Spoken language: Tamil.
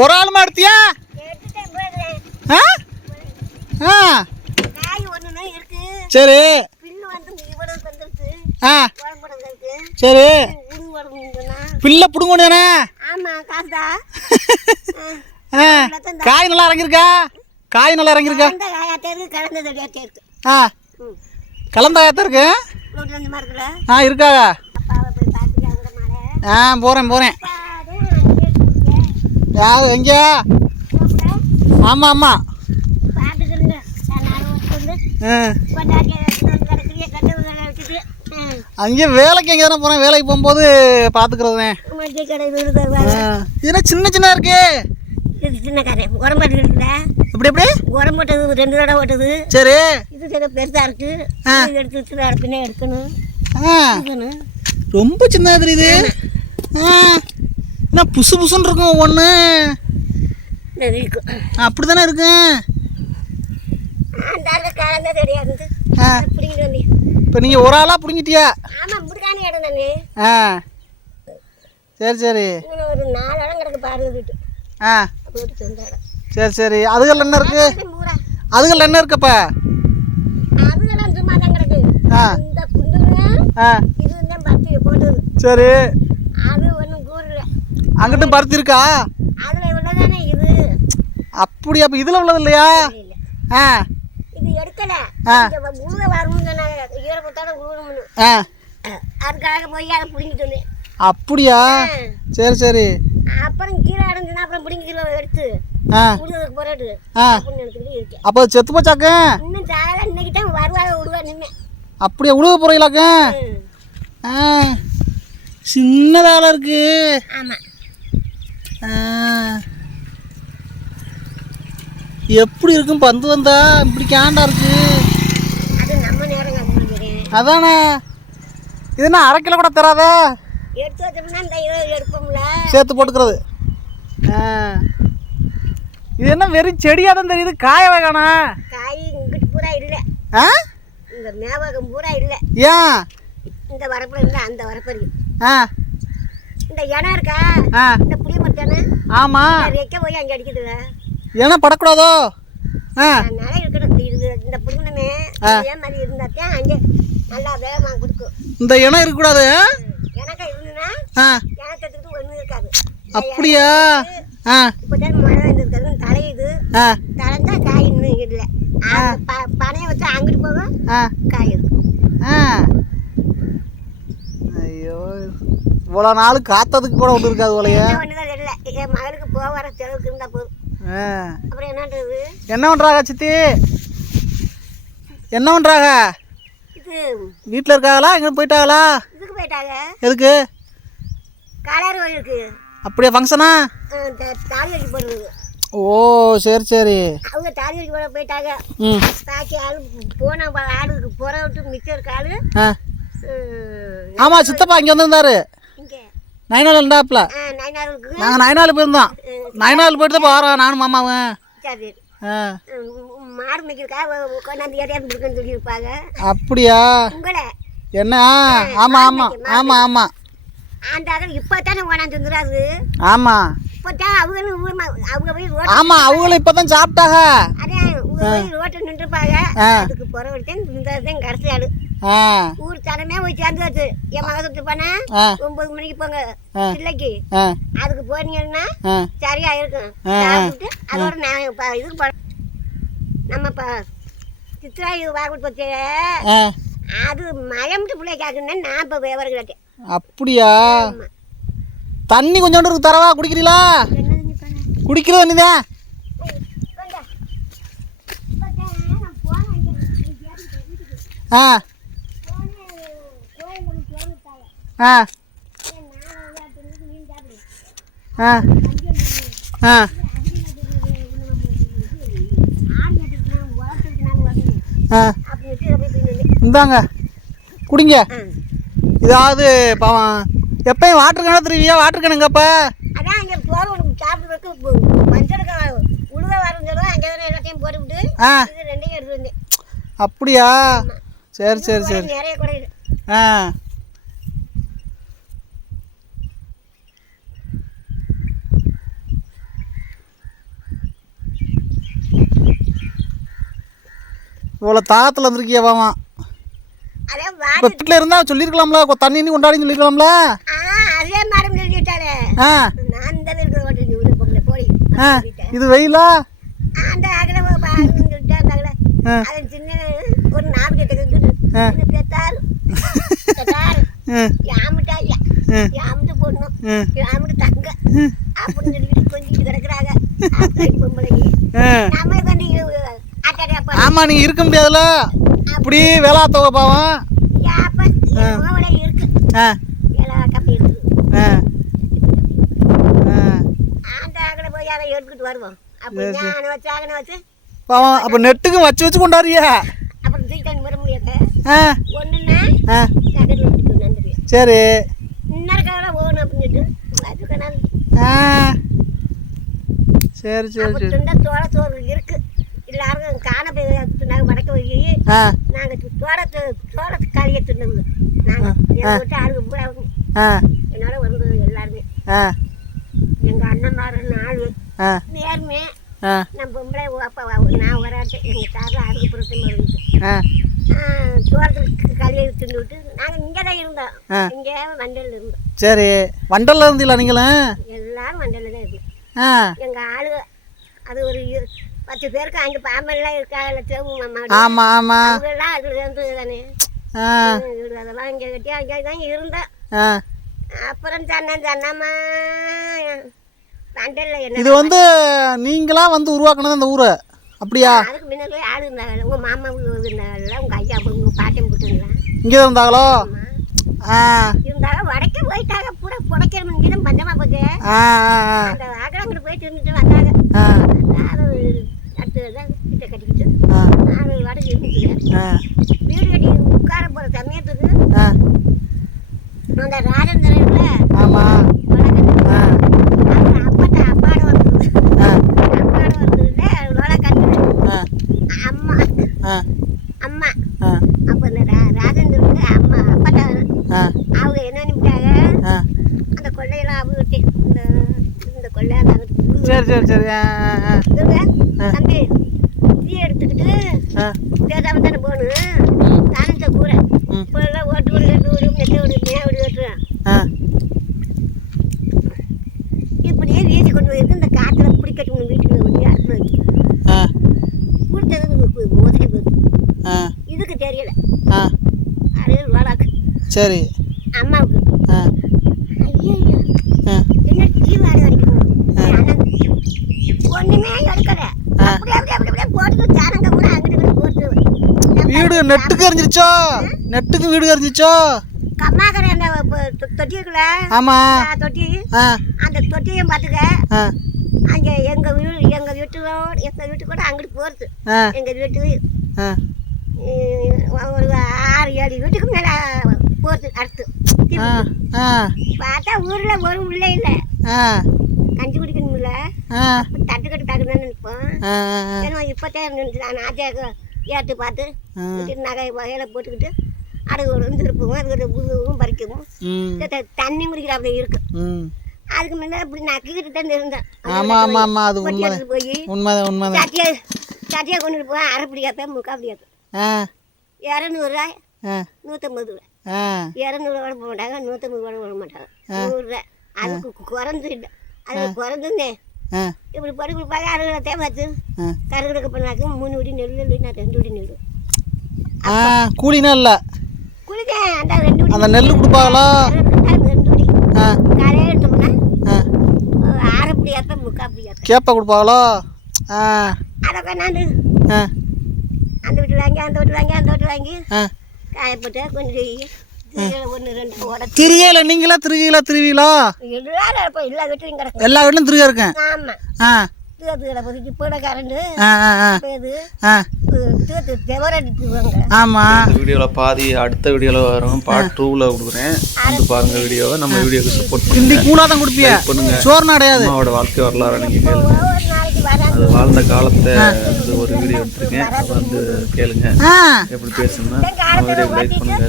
ஒரு ஆளுமா எடுத்தியா? ஆ ஆ சரி. ஆ சரி. பில்லை பிடுங்கண்ணே. ஆ காய் நல்லா இறங்கியிருக்கா? காய் நல்லா இறங்கியிருக்கா? ஆ கலந்தாயத்தான் இருக்கு. ஆ இருக்காங்க. ஆ போகிறேன். எங்கே? ஆமாம் ஆமாம். அங்கே வேலைக்கு எங்கே தானே போகிறேன். வேலைக்கு போகும்போது பார்த்துக்கிறதுனே. இதெல்லாம் சின்ன இருக்கு. இது சின்ன காரை உரம்பாட்டு இருக்குல்ல. எப்படி உரம் போட்டது 2 தடவை ஓட்டது. சரி. இது சில பெருசாக இருக்கு. எடுத்து வச்சு பின்னே எடுக்கணும். ரொம்ப சின்னதாக தெரியுது. என்ன புசுன்னு இருக்கும் ஒன்று. அப்படி தானே இருக்கும். காலந்தான் தெரியாது. பிடிங்கிட்டு வந்தேன். இப்போ நீங்கள் ஒரு ஆளாக பிடிங்கிட்டியா? ஆமாம் பிடிக்கான இடம் தானே. சரி. ஒரு 4 இடம் கிடக்கு பாருங்க வீட்டு. சரி. அதுகள் என்ன இருக்கு? அதுகள் என்ன இருக்குப்ப? அதுகெல்லாம் சும்மா தான் கிடக்கு. இந்த குண்டுங்க இது தான் பருத்தி போட்டது. சரி. அது ஒன்றும் கூறல. அங்கிட்டும் பருத்தி இருக்கா? அதுல உள்ளதானே இது. அப்படி அப்ப இதுல உள்ளது இல்லையா? இது எடுக்கல. உழுத வரணும்னு சொன்னாங்க. ஈரப்பத்தால உழுவணும்னு. அதுக்காக போய் அதை பிடிங்கிட்டு வந்தேன். அப்படியா? சரி. அப்புறம் கீழே அடைஞ்சுன்னா அப்புறம் பிடிங்கிட்டு எடுத்து உழுதுக்கு போராட்டு இருக்கேன். அப்போ செத்து போச்சாக்க? இன்னும் சாயல இன்னைக்கு தான் வருவாங்க விடுவா நின்னேன். அப்படியே உழுவ போறீங்களாக்க? சின்னதால இருக்கு. ஆமா. எப்படி இருக்கும் பந்து வந்தா? இப்படி கேண்டா இருக்கு. அது நம்ம நேரம் கண்டுபிடிக்கிறேன். அதானே. இது என்ன 1/2 கிலோ கூட தராத? எடுத்து வச்சோம்னா இந்த எடுப்போம்ல சேர்த்து போட்டுக்கிறது. இது என்ன வெறும் செடியாக தான் தெரியுது. காய வேகானா? காய் இங்கிட்டு பூரா இல்லை. இந்த மேவகம் பூரா இல்லை. ஏன்? இந்த வரப்புல இல்லை அந்த வரப்பு இருக்கு. இந்த இடம் இருக்கா? இந்த புளிய மரத்தானே. ஆமாம். வைக்க போய் அங்கே அடிக்குதுல. ஏன்னா படக்கூடாதோ? நல்லா இருக்கணும். இது இந்த புளிமணமே அதே மாதிரி இருந்தாத்தான் அங்கே நல்லா வேகமாக கொடுக்கும். இந்த இடம் இருக்கக்கூடாது. எனக்கு இருந்துன்னா கிணத்துக்கு ஒன்றும் இருக்காது. அப்படியா? இப்போதான் மழை வந்துருக்காது. தலையுது. தலைந்தா காய் இன்னும் இல்லை. பனையை வச்சு அங்கிட்டு போகும் காய் இருக்கும். ஐயோ இவ்வளோ நாள் காத்ததுக்கு கூட ஒன்று இருக்காது போலையே. ஒன்றுதான் இல்லை. என் மகளுக்கு போக வர செலவுக்கு இருந்தால் போதும். அப்புறம் என்னன்றது? என்ன பண்ணுறாங்க சித்தி? என்ன பண்ணுறாங்க? இது வீட்டில் இருக்காங்களா? எங்கே போயிட்டாங்களா? இதுக்கு போயிட்டாங்க. எதுக்கு? காளையார் கோயிலுக்கு. அப்படியே ஃபங்க்ஷனா? தாலி வச்சு போடுறது. ஓ சரி. அவங்க தாலி வச்சு போட போயிட்டாங்க. பாக்கி ஆளு போன ஆளுக்கு புற விட்டு மிச்சம் இருக்க ஆளு. ஆமாம் சித்தப்பா இங்கே வந்திருந்தாரு. நைனாள் இருந்தாப்புல. நாங்கள் நைனாள் போயிருந்தோம். நைனாள் போயிட்டு தான் போகிறோம் நானும் மாமாவும். சரி. மாடு மேய்க்கிறக்கா கொண்டாந்து ஏரியாவது கொடுக்குன்னு சொல்லியிருப்பாங்க. அப்படியா? உங்களை என்ன? ஆமாம். அந்த அதில் இப்போ தானே கொண்டாந்து வந்துடாது. ஆமாம். இப்போ தான் அவங்களும் அவங்க போய் ரோட். ஆமாம் அவங்களும் இப்போ தான் சாப்பிட்டாங்க. அதே போய் ரோட்டில் நின்றுப்பாங்க. அதுக்கு புறவிட்டேன் இருந்ததுதான் கடைசி ஆளு. ஊர் தனமே போய் சேர்ந்து வச்சு என் மக சுட்டு பண்ண 9 மணிக்கு போங்க பிள்ளைக்கு. அதுக்கு போனீங்கன்னா சரியா இருக்கும். சாப்பிட்டு அதோட நான் இதுக்கு போன நம்ம சித்ரா இது வாங்கிட்டு போச்சு. அது மயம்ட்டு பிள்ளை கேட்கணுன்னு நான் இப்போ விவரம் கேட்டேன். அப்படியா? தண்ணி கொஞ்சோண்டு இருக்கு தரவா? குடிக்கிறீங்களா? குடிக்கிறது தண்ணிதான். இந்தாங்க குடிங்க. இதாவது எப்பயும் வாட்டர் கிணறு தெரியுவியா? வாட்டர் கிணங்கப்ப அதான் இங்கே போகிறோம் சாப்பிட்றதுக்கு மஞ்சள் உழுவ வரும் சொல்லுவோம். அங்கே தானே எல்லாத்தையும் போட்டுவிட்டு இது 2யும் எடுத்து வந்தேன். அப்படியா? சரி. நிறைய கூட இது. இவ்வளோ தாகத்தில் இருந்திருக்கியா வாமா? அதே இப்போ வீட்டில் இருந்தால் சொல்லியிருக்கலாம்ல, தண்ணி கொண்டாடின்னு சொல்லியிருக்கலாம்ல. அதே மேடம் சொல்லிட்டாளே. நான் தான் இருக்கிற ஓட்டு போய் இது வெயிலா? அந்த அகல அதன் சின்ன ஒரு நாற்பது பெற்றாரு யாமிட்டா யாமிட்டு போடணும், யாமிட்டு தங்க அப்படின்னு சொல்லிட்டு கொஞ்சிட்டு கிடக்குறாங்க பொம்பளைக்கு. நம்மளை கொண்டு அட்டாடியா. ஆமாம், நீங்கள் இருக்க முடியாதுல்ல இப்படி வேளா தொகை பாவம். இருக்கு எல்லா கப்பி இருக்குது. அந்த அகல போய் அதை எடுத்துக்கிட்டு வருவோம். அப்படி ஞான வச்சு அகனை வச்சு பாவம். அப்போ நெட்டுக்கு வச்சு கொண்டாடுறியா? அப்புறம் தூக்கிட்டு வர முடியாது. ஒன்றுன்னா நன்றி. சரி, இன்னொரு காலம் போகணும் அப்படின்னு சொல்லிட்டு சரி சரி சரி. துண்டை தோட சோறு இருக்கு. எல்லாரும் காண போய் நாங்கள் வடக்க போய் நாங்கள் சோள காலியை துண்டோம். நாங்கள் எங்களை விட்டு ஆளுங்க பூரா என்னோட வந்து எல்லாருமே எங்கள் அண்ணன்மாரு 4 நேர்மே. நம்ம பொம்பளை அப்பா நான் வராட்டேன். எங்கள் தாரு அறுக்கு புறத்து இருந்துச்சு. சோளத்துக்கு களியை திண்டு விட்டு நாங்கள் இங்கே தான் இருந்தோம். இங்கே வண்டலில் இருந்தோம். சரி, வண்டலில் இருந்தீங்களா நீங்களும்? எல்லாரும் வண்டலில் தான் இருந்தோம். எங்கள் ஆளு அது ஒரு 10 பேருக்கு அங்கே பாம்பெல்லாம் இருக்காங்கல்ல, சேவு மாமா. ஆமாம் ஆமாம், அவங்கெல்லாம் அதில் இருந்து தானே. அதெல்லாம் இங்கே கட்டி அங்கே தான் இருந்தேன். அப்புறம் சொன்னம்மா வண்டலில் என்ன இது வந்து நீங்களா வந்து உருவாக்குனது அந்த ஊரை? அப்படியா? அதுக்கு முன்னாடி ஆள் இருந்தாங்கல்ல, உங்கள் மாமா இருந்தாங்கல்ல, உங்கள் ஐயா உங்கள் பாட்டம் போட்டுங்களா இங்கே தான் இருந்தாங்களோ? இருந்தாலும் வடக்கே போயிட்டாங்க. பூரா புடைக்கிற இங்கே தான் பஞ்சமாக போச்சு. அந்த ஆகலாங்கிட்ட போயிட்டு இருந்துட்டு வந்தாங்க. அது அடுத்து தான் கிட்ட கட்டிக்கிட்டு அது வடக்கு இருந்துச்சு. வீடு கட்டி உட்கார போகிற சமயத்துக்கு அந்த ராஜேந்திரன்ல அப்பாட வந்தது. அப்பாட வந்ததுல லோலா கண்டு அம்மா அம்மா அப்போ இந்த ராஜேந்திரனுக்கு அம்மா அப்பாட்ட அவங்க என்ன நினைட்டாங்க, அந்த கொள்ளையெல்லாம் அவங்க இந்த கொள்ளை சரி சரி சரி. தம்பி டீ எடுத்துக்கிட்டு பேசாம தானே போகணும். தானத்தை கூரை இப்போ எல்லாம் ஓட்டு வீடு கட்டு வீடு நெட்ட வீடு மேல் வீடு கட்டுறேன். இப்படியே வீசி கொண்டு போயிருக்கு. இந்த காற்றுல பிடிக்கட்டும் வீட்டுக்கு வந்து அடுப்பு வச்சு கொடுத்ததுக்கு உதவி போகுது. இதுக்கு தெரியல. அது லோலாக்கு. சரி, அம்மாவுக்கு ஐயோ என்ன டீ வாடகை அடிக்கணும். ஒன்றுமே எடுக்கல. அப்படியே அப்படியே அப்படியே போட்டு சாணங்க கூட அங்கிட்டு போட்டு வீடு நெட்டுக்கு எரிஞ்சிருச்சோ? நெட்டுக்கு வீடு எரிஞ்சிச்சோ? கம்மாக்கரை அந்த தொட்டி இருக்குல்ல, தொட்டி, அந்த தொட்டியும் பார்த்துக்க. அங்கே எங்கள் வீட்டு கூட அங்கிட்டு போகிறது. எங்கள் வீட்டு ஒரு 6-7 வீட்டுக்கு மேலே போகிறது. அடுத்து பார்த்தா ஊரில் ஒரு உள்ளே இல்லை. கஞ்சி குடிக்கணும்ல, தட்டுக்கட்டு தாக்குன்னு நினைப்போம். ஏன்னா இப்போத்தான் ஆச்சாக்கு ஏற்று பார்த்து நகை வகையில போட்டுக்கிட்டு அடகு வந்து இருப்போம். அதுக்கு புதுவும் பறிக்கவும் தண்ணி குடிக்கிறாப்புல இருக்கு. அதுக்கு முன்னாடி இப்படி நக்கிக்கிட்டு தான் இருந்தேன். போய் சட்டியை கொண்டுட்டு போவேன். அரை பிடிக்காப்பேன், முக்கால் பிடிக்காப்பேன். 200 ரூபாய், 150 ரூபாய். 200 ரூபா போட மாட்டாங்க, 150 ரூபா போட மாட்டாங்க. 100 ரூபாய். அதுக்கு குறைஞ்சிட்டு அது குறைஞ்சுன்னே இப்படி படி கொடுப்பாங்க. அறுவடை பார்த்து கருகடுக்க பண்ணாக்க 3 விடி நெல் இல்லைன்னா 2 விடி நெல். கூலினா இல்லை குளிக்கேன். அந்த 2 விடி அந்த நெல் கொடுப்பாங்களா? 2 விடி காலையில் எடுத்தோம்னா அரை பிடி ஏற்பேன், முக்கால் பிடி ஏற்பேன். கேப்பா கொடுப்பாங்களோ? அதை நான் அந்த வீட்டில் வாங்கி அந்த வீட்டில் வாங்கி அந்த வீட்டில் வாங்கி காயப்பட்டு கொஞ்சம் ஒன்று 2 ஓட திரிகையில் நீங்களா திருவீங்களா? எல்லாரும் இருப்போம். எல்லா வீட்லையும் கிடக்கும். எல்லா வீட்லையும் திருக இருக்கேன். ஆமாம், இப்போ கரண்டு ஆமாம். இந்த வீடியோவில் பாதி அடுத்த வீடியோவில் வரும். பார்ட் 2ல் கொடுக்குறேன். வந்து பாருங்க வீடியோவை. நம்ம வீடியோக்கு சப்போர்ட் பண்ணுங்க. கூலாக தான் கொடுப்பியா? பண்ணுங்க. சோறு கிடையாது. அம்மாவோட வாழ்க்கை வரலாறு நீங்கள் கேளுங்க. அது வாழ்ந்த காலத்தை வந்து ஒரு வீடியோ எடுத்துருக்கேன். அதை வந்து கேளுங்க. எப்படி பேசணும்னா வீடியோ லைக் பண்ணுங்க.